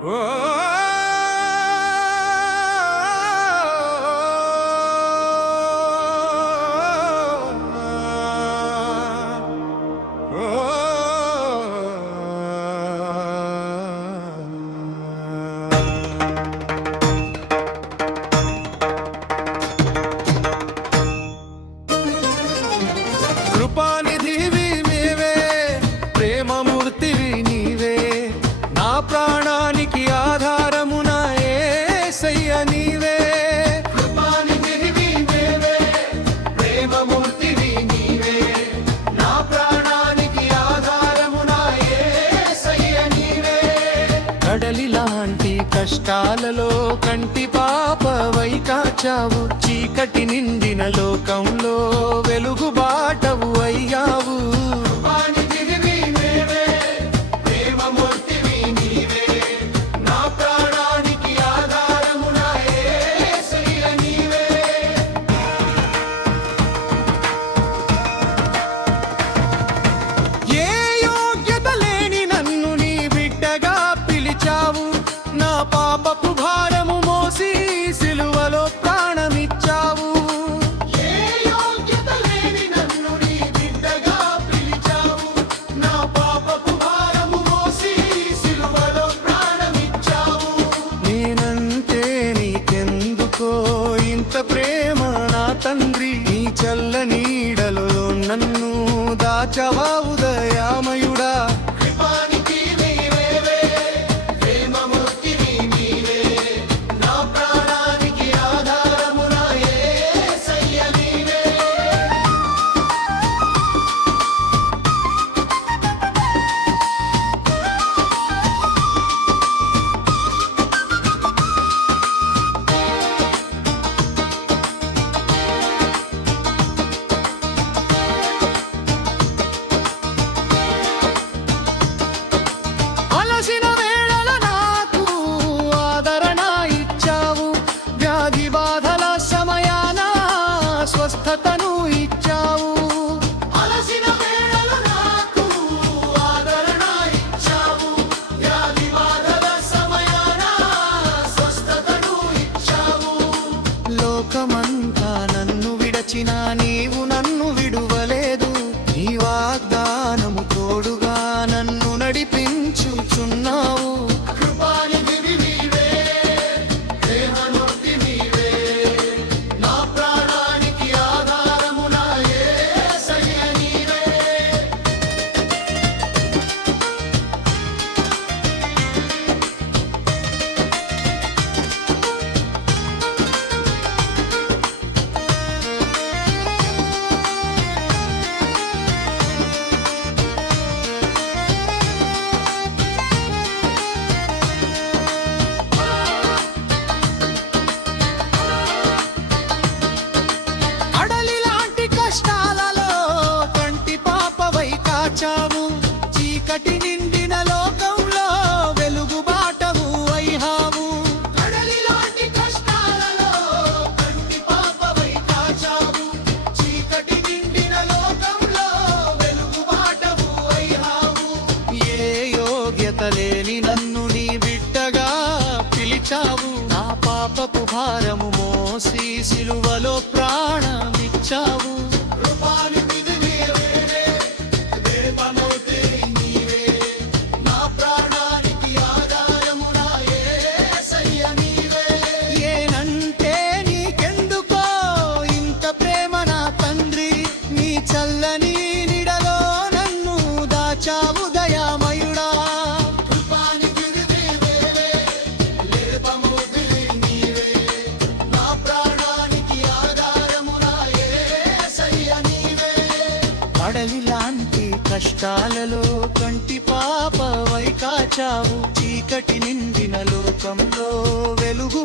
Oh. కష్టాలలో కంటి పాపవై కాచావు. చీకటి నిండిన లోకంలో వెలుగు బాటవు అయ్యావు. বাঁচাওয়া లోకమంతా నన్ను విడచినా నీవు యోగ్యత లేని నన్ను నీ బిడ్డగా పిలిచావు. నా పాపపు భారము మోసి సిలువలో ప్రాణమిచ్చావు. అడవి లాంటి కష్టాలలో కంటి పాప వైకాచావు. చీకటి నిండిన లోకంలో వెలుగు